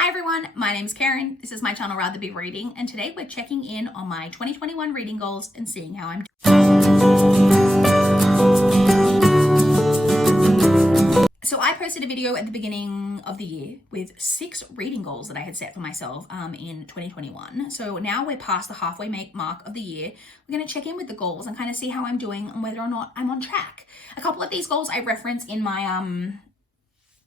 Hi everyone, my name's Karen. This is my channel RatherBeReading, and today we're checking in on my 2021 reading goals and seeing how I'm doing. So I posted a video at the beginning of the year with 6 reading goals that I had set for myself in 2021. So now we're past the halfway mark of the year. We're going to check in with the goals and kind of see how I'm doing and whether or not I'm on track. A couple of these goals I reference in my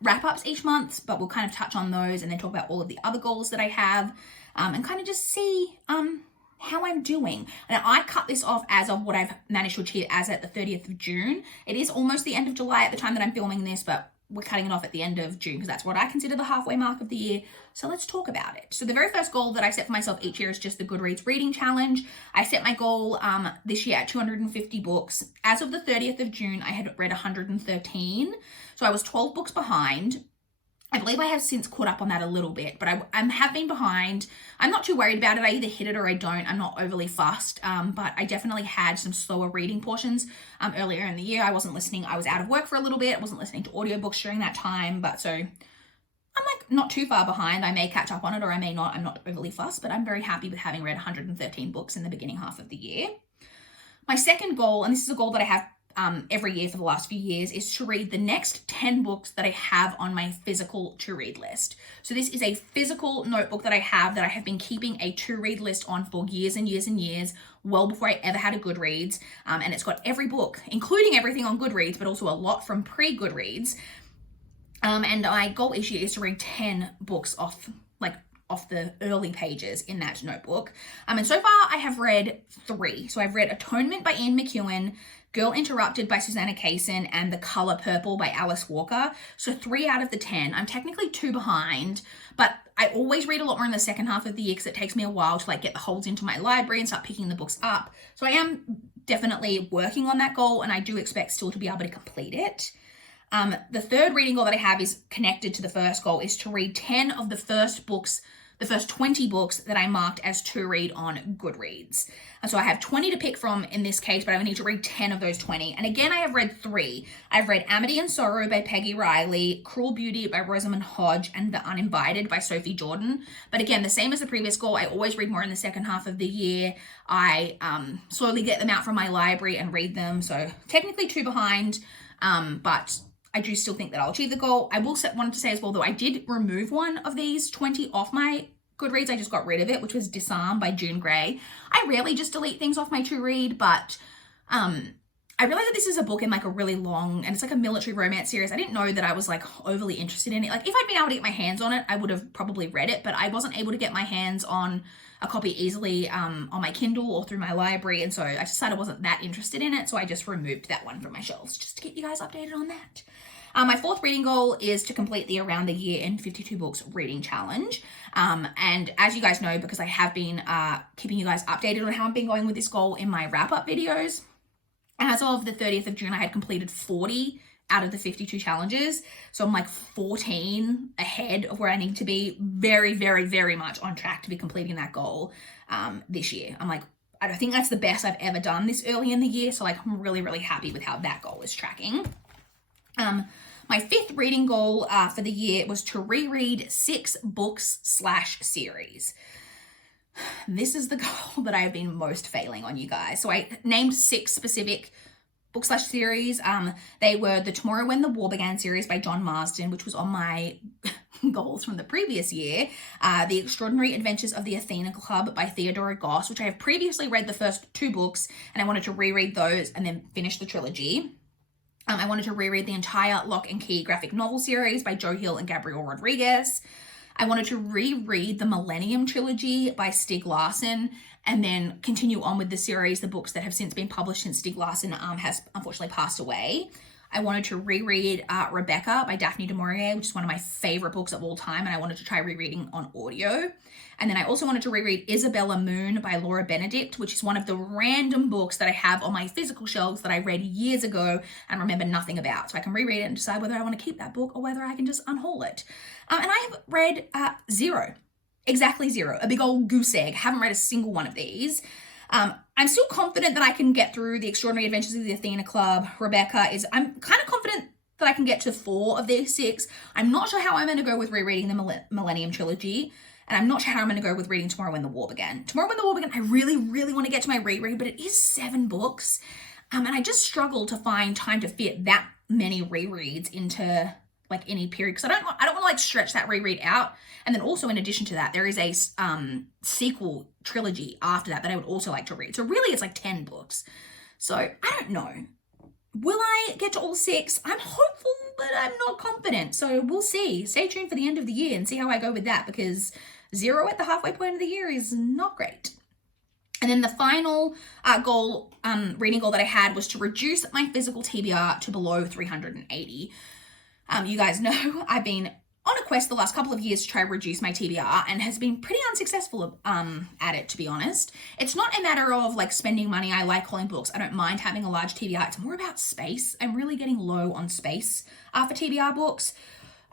wrap-ups each month, but we'll kind of touch on those and then talk about all of the other goals that I have and kind of just see how I'm doing. And I cut this off as of what I've managed to achieve as at the 30th of June. It is almost the end of July at the time that I'm filming this, but we're cutting it off at the end of June because that's what I consider the halfway mark of the year. So let's talk about it. So the very first goal that I set for myself each year is just the Goodreads reading challenge. I set my goal this year at 250 books. As of the 30th of June, I had read 113. So I was 12 books behind. I believe I have since caught up on that a little bit, but I have been behind. I'm not too worried about it. I either hit it or I don't. I'm not overly fussed, but I definitely had some slower reading portions earlier in the year. I wasn't listening. I was out of work for a little bit. I wasn't listening to audiobooks during that time, but so I'm like not too far behind. I may catch up on it or I may not. I'm not overly fussed, but I'm very happy with having read 113 books in the beginning half of the year. My second goal, and this is a goal that I have every year for the last few years, is to read the next 10 books that I have on my physical to-read list. So this is a physical notebook that I have been keeping a to-read list on for years and years and years, well before I ever had a Goodreads. And it's got every book, including everything on Goodreads, but also a lot from pre-Goodreads. And my goal each year is to read 10 books off the early pages in that notebook. And so far I have read 3. So I've read Atonement by Ian McEwan, Girl Interrupted by Susanna Kaysen, and The Color Purple by Alice Walker. So 3 out of the 10. I'm technically 2 behind, but I always read a lot more in the second half of the year because it takes me a while to get the holds into my library and start picking the books up. So I am definitely working on that goal, and I do expect still to be able to complete it. The third reading goal that I have is connected to the first goal, is to read 10 of the first 20 books that I marked as to read on Goodreads. And so I have 20 to pick from in this case, but I need to read 10 of those 20. And again, I have read 3. I've read Amity and Sorrow by Peggy Riley, Cruel Beauty by Rosamund Hodge, and The Uninvited by Sophie Jordan. But again, the same as the previous goal, I always read more in the second half of the year. I slowly get them out from my library and read them. So technically 2 behind, but I do still think that I'll achieve the goal. I wanted to say as well, though, I did remove one of these 20 off my Goodreads. I just got rid of it, which was Disarm by June Gray. I rarely just delete things off my to read, but I realized that this is a book in a really long, and it's a military romance series. I didn't know that I was overly interested in it. If I'd been able to get my hands on it, I would have probably read it, but I wasn't able to get my hands on a copy easily on my Kindle or through my library, and so I decided I wasn't that interested in it, so I just removed that one from my shelves just to keep you guys updated on that. My fourth reading goal is to complete the Around the Year in 52 Books reading challenge. And as you guys know, because I have been keeping you guys updated on how I've been going with this goal in my wrap-up videos, as of the 30th of June, I had completed 40 out of the 52 challenges. So I'm 14 ahead of where I need to be. Very, very, very much on track to be completing that goal this year. I think that's the best I've ever done this early in the year. So I'm really, really happy with how that goal is tracking. My fifth reading goal for the year was to reread 6 books/series. This is the goal that I have been most failing on, you guys. So I named 6 specific book/series. They were the Tomorrow When the War Began series by John Marsden, which was on my goals from the previous year. The Extraordinary Adventures of the Athena Club by Theodora Goss, which I have previously read the first 2 books, and I wanted to reread those and then finish the trilogy. I wanted to reread the entire Lock and Key graphic novel series by Joe Hill and Gabriel Rodriguez. I wanted to reread the Millennium Trilogy by Stieg Larsson, and then continue on with the series, the books that have since been published since Stieg Larsson has unfortunately passed away. I wanted to reread Rebecca by Daphne du Maurier, which is one of my favorite books of all time, and I wanted to try rereading on audio. And then I also wanted to reread Isabella Moon by Laura Benedict, which is one of the random books that I have on my physical shelves that I read years ago and remember nothing about. So I can reread it and decide whether I want to keep that book or whether I can just unhaul it. And I have read 0. Exactly 0. A big old goose egg. Haven't read a single one of these. I'm still confident that I can get through The Extraordinary Adventures of the Athena Club. I'm kind of confident that I can get to 4 of these 6. I'm not sure how I'm going to go with rereading the Millennium Trilogy. And I'm not sure how I'm going to go with reading Tomorrow When the War Began. Tomorrow When the War Began, I really, really want to get to my reread, but it is 7 books. And I just struggle to find time to fit that many rereads into like any period, because I don't want to like stretch that reread out. And then also in addition to that, there is a sequel trilogy after that I would also like to read. So really it's like 10 books. So I don't know. Will I get to all 6? I'm hopeful, but I'm not confident. So we'll see. Stay tuned for the end of the year and see how I go with that, because 0 at the halfway point of the year is not great. And then the final reading goal that I had was to reduce my physical TBR to below 380. You guys know I've been on a quest the last couple of years to try and reduce my TBR, and has been pretty unsuccessful at it, to be honest. It's not a matter of like spending money. I like hauling books. I don't mind having a large TBR. It's more about space. I'm really getting low on space for TBR books.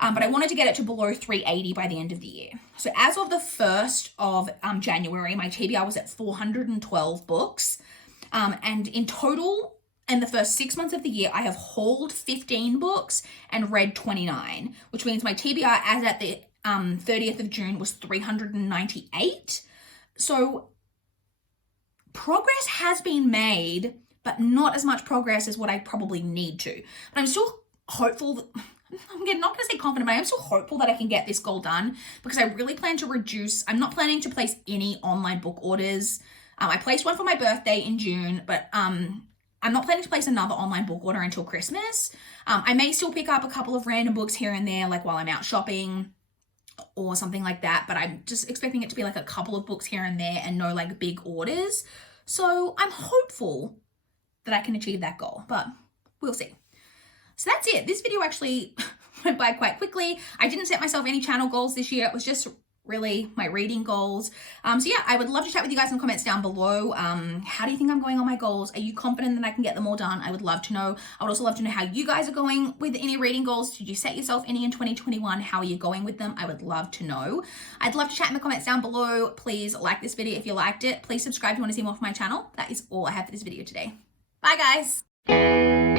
But I wanted to get it to below 380 by the end of the year. So as of the 1st of January, my TBR was at 412 books. And in total, in the first 6 months of the year, I have hauled 15 books and read 29, which means my TBR as at the 30th of June was 398. So progress has been made, but not as much progress as what I probably need to. But I'm still hopeful. I'm not going to say confident, but I'm still hopeful that I can get this goal done, because I really plan to reduce. I'm not planning to place any online book orders. I placed one for my birthday in June, but I'm not planning to place another online book order until Christmas. I may still pick up a couple of random books here and there, like while I'm out shopping or something like that, but I'm just expecting it to be like a couple of books here and there and no like big orders. So I'm hopeful that I can achieve that goal, but we'll see. So that's it. This video actually went by quite quickly. I didn't set myself any channel goals this year. It was just really my reading goals. So yeah, I would love to chat with you guys in the comments down below. How do you think I'm going on my goals? Are you confident that I can get them all done? I would love to know. I would also love to know how you guys are going with any reading goals. Did you set yourself any in 2021? How are you going with them? I would love to know. I'd love to chat in the comments down below. Please like this video if you liked it. Please subscribe if you want to see more from my channel. That is all I have for this video today. Bye guys.